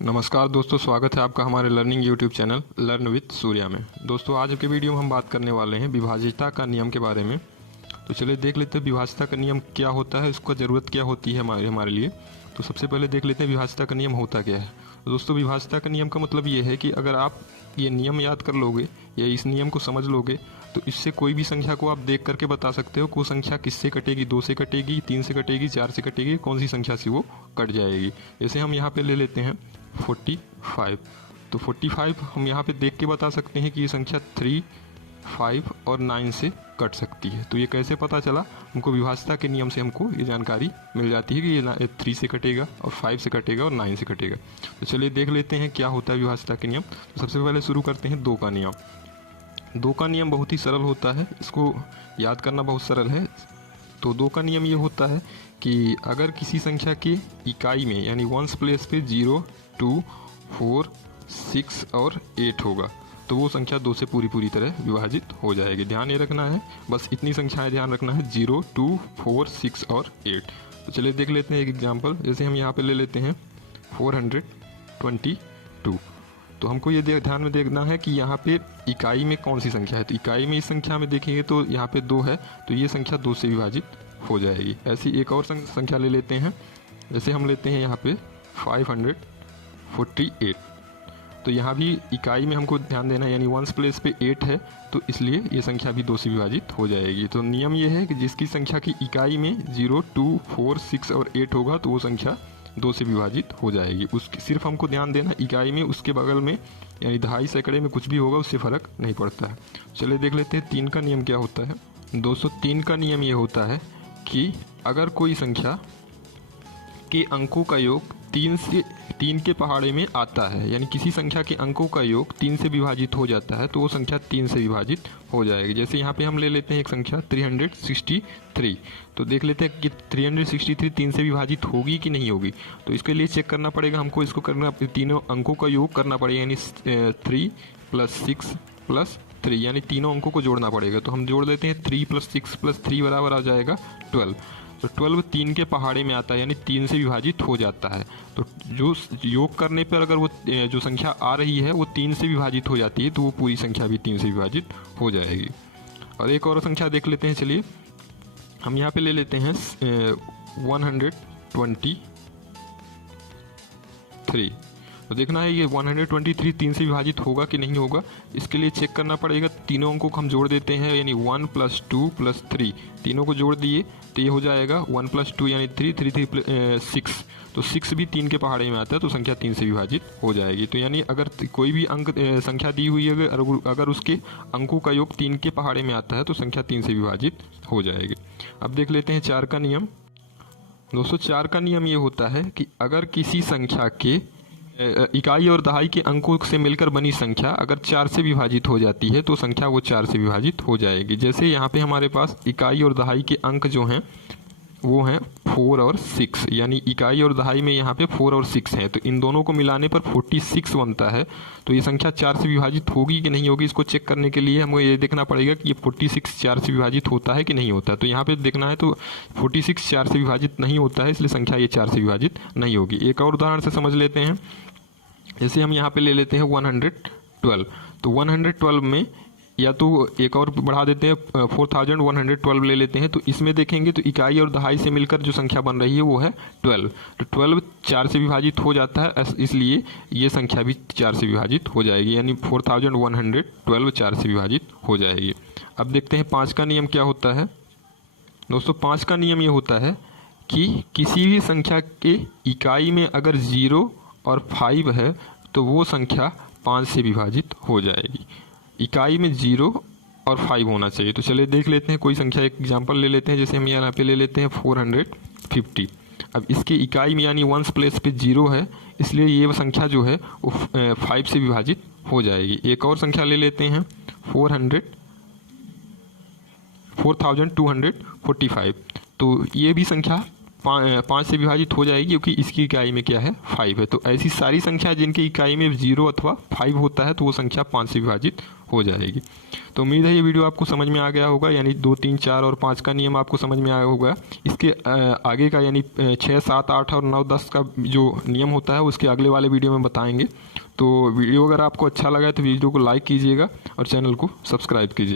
नमस्कार दोस्तों, स्वागत है आपका हमारे learning YouTube channel learn with Surya में। दोस्तों आज के वीडियो में हम बात करने वाले हैं विभाज्यता का नियम के बारे में। तो चलिए देख लेते हैं विभाज्यता का नियम क्या होता है, इसका ज़रूरत क्या होती है हमारे लिए। तो सबसे पहले देख लेते हैं विभाज्यता का नियम होता क्या है। तो दोस्तों विभाज्यता का नियम का मतलब ये है कि अगर आप ये नियम याद कर लोगे या इस नियम को समझ लोगे तो इससे कोई भी संख्या को आप देख करके बता सकते हो कि वो संख्या किससे कटेगी, 2 से कटेगी, 3 से कटेगी, 4 से कटेगी, कौन सी संख्या से वो कट जाएगी। जैसे हम यहाँ पे ले लेते हैं 45। तो 45 हम यहाँ पे देख के बता सकते हैं कि ये संख्या 3, 5 और 9 से कट सकती है। तो ये कैसे पता चला, हमको विभाज्यता के नियम से हमको ये जानकारी मिल जाती है कि ये 3 से कटेगा और 5 से कटेगा और 9 से कटेगा। तो चलिए देख लेते हैं क्या होता है विभाज्यता के नियम। तो सबसे पहले शुरू करते हैं 2 का नियम। 2 का नियम बहुत ही सरल होता है, इसको याद करना बहुत सरल है। तो 2 का नियम ये होता है कि अगर किसी संख्या के इकाई में यानी वंस प्लेस पे 0, 2, 4, 6 और 8 होगा तो वो संख्या 2 से पूरी तरह विभाजित हो जाएगी। ध्यान ये रखना है, बस इतनी संख्याएं ध्यान रखना है, 0, 2, 4, 6 और 8। तो चलिए देख लेते हैं एक एग्जाम्पल। जैसे हम यहाँ पे ले लेते हैं 422। तो हमको ये ध्यान में देखना है कि यहाँ पे इकाई में कौन सी संख्या है। तो इकाई में इस संख्या में देखेंगे तो यहाँ पे 2 है, तो ये संख्या 2 से विभाजित हो जाएगी। ऐसी एक और संख्या ले लेते हैं। जैसे हम लेते हैं यहाँ पे 548। तो यहाँ भी इकाई में हमको ध्यान देना है, यानी वंस प्लेस पे 8 है, तो इसलिए ये संख्या भी 2 से विभाजित हो जाएगी। तो नियम ये है कि जिसकी संख्या की इकाई में 0, 2, 4, 6 और 8 होगा तो वो संख्या 2 से विभाजित हो जाएगी। उसकी सिर्फ हमको ध्यान देना इकाई में, उसके बगल में यानी दहाई सैकड़े में कुछ भी होगा उससे फ़र्क नहीं पड़ता है। चलिए देख लेते हैं 3 का नियम क्या होता है। दोस्तों 3 का नियम ये होता है कि अगर कोई संख्या के अंकों का योग 3 के पहाड़े में आता है, यानी किसी संख्या के अंकों का योग 3 से विभाजित हो जाता है तो वो संख्या 3 से विभाजित हो जाएगी। जैसे यहाँ पे हम ले लेते हैं एक संख्या 363। तो देख लेते हैं कि 363 3 से विभाजित होगी कि नहीं होगी। तो इसके लिए चेक करना पड़ेगा हमको, इसको करना तीनों अंकों का योग करना पड़ेगा, यानी 3 + 6 + 3 यानी तीनों अंकों को जोड़ना पड़ेगा। तो हम जोड़ देते हैं 3 + 6 + 3 बराबर आ जाएगा 12। तो 12 3 के पहाड़े में आता है, यानी 3 से विभाजित हो जाता है। तो जो योग करने पर अगर वो जो संख्या आ रही है वो 3 से विभाजित हो जाती है तो वो पूरी संख्या भी 3 से विभाजित हो जाएगी। और एक और संख्या देख लेते हैं। चलिए हम यहाँ पे ले लेते हैं 123। तो देखना है ये 123 3 से विभाजित होगा कि नहीं होगा। इसके लिए चेक करना पड़ेगा, तीनों अंकों को हम जोड़ देते हैं, यानी 1 + 2 + 3 तीनों को जोड़ दिए तो ये हो जाएगा 1 + 2 यानी 3, 3, 3 6। तो 6 भी 3 के पहाड़े में आता है तो संख्या 3 से विभाजित हो जाएगी। तो यानी अगर कोई भी अंक संख्या दी हुई है, अगर उसके अंकों का योग 3 के पहाड़े में आता है तो संख्या 3 से विभाजित हो जाएगी। अब देख लेते हैं 4 का नियम। दोस्तों 4 का नियम ये होता है कि अगर किसी संख्या के इकाई और दहाई के अंकों से मिलकर बनी संख्या अगर 4 से विभाजित हो जाती है तो संख्या वो 4 से विभाजित हो जाएगी। जैसे यहाँ पे हमारे पास इकाई और दहाई के अंक जो हैं वो हैं 4 और 6, यानी इकाई और दहाई में यहाँ पे 4 और 6 हैं, तो इन दोनों को मिलाने पर 46 बनता है। तो ये संख्या 4 से विभाजित होगी कि नहीं होगी, इसको चेक करने के लिए हमको ये देखना पड़ेगा कि ये 46 4 से विभाजित होता है कि नहीं होता है। तो यहाँ पे देखना है तो 46 4 से विभाजित नहीं होता है, इसलिए संख्या ये 4 से विभाजित नहीं होगी। एक और उदाहरण से समझ लेते हैं। जैसे हम यहाँ पे ले लेते हैं 112। तो 112 में या तो एक और बढ़ा देते हैं 4112 ले लेते हैं। तो इसमें देखेंगे तो इकाई और दहाई से मिलकर जो संख्या बन रही है वो है 12। तो 12 4 से विभाजित हो जाता है, इसलिए ये संख्या भी 4 से विभाजित हो जाएगी, यानी 4112 4 से विभाजित हो जाएगी। अब देखते हैं 5 का नियम क्या होता है। दोस्तों 5 का नियम ये होता है कि किसी भी संख्या के इकाई में अगर 0 और 5 है तो वो संख्या 5 से विभाजित हो जाएगी। इकाई में 0 और 5 होना चाहिए। तो चलिए देख लेते हैं कोई संख्या, एक एग्जांपल ले लेते हैं। जैसे हम यहाँ पे ले लेते हैं 450। अब इसके इकाई में यानी वंस प्लेस पे 0 है, इसलिए ये संख्या जो है वो 5 से विभाजित हो जाएगी। एक और संख्या ले लेते हैं 4245। तो ये भी संख्या पाँच से विभाजित हो जाएगी, क्योंकि इसकी इकाई में क्या है 5 है। तो ऐसी सारी संख्या जिनकी इकाई में 0 अथवा 5 होता है तो वो संख्या 5 से विभाजित हो जाएगी। तो उम्मीद है ये वीडियो आपको समझ में आ गया होगा, यानी 2, 3, 4 और 5 का नियम आपको समझ में आया होगा। इसके आगे का यानी 6, 7, 8 और 9, 10 का जो नियम होता है उसके अगले वाले वीडियो में बताएंगे। तो वीडियो अगर आपको अच्छा लगा है तो वीडियो को लाइक कीजिएगा और चैनल को सब्सक्राइब कीजिए।